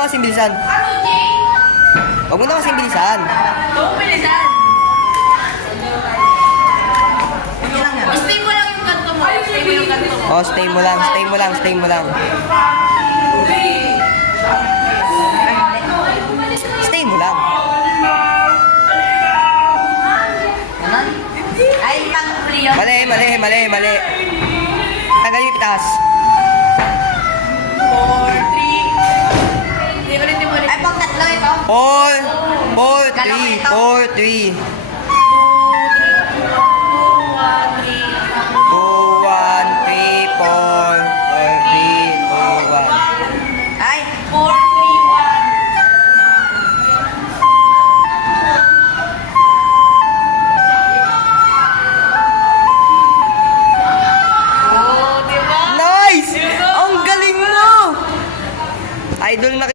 na kasing bilisan. Huwag mo na kasing bilisan. Bilisan. Stay mo lang yung kanto mo. Stay mo yung kanto mo. Oh, stay mo lang, stay mo lang, stay mo lang. Stay mo lang. Ay, pang Leo. Mali. Tanggalin yung pitas. 4, 3. Ulitin mo. Ay, pang tatlo ito. 4, 3. 2, 1, 3, 4, 3, 2, 1. Ay, 4, 3, 1. Oh, diba? Nice! Ang galing mo! Idol na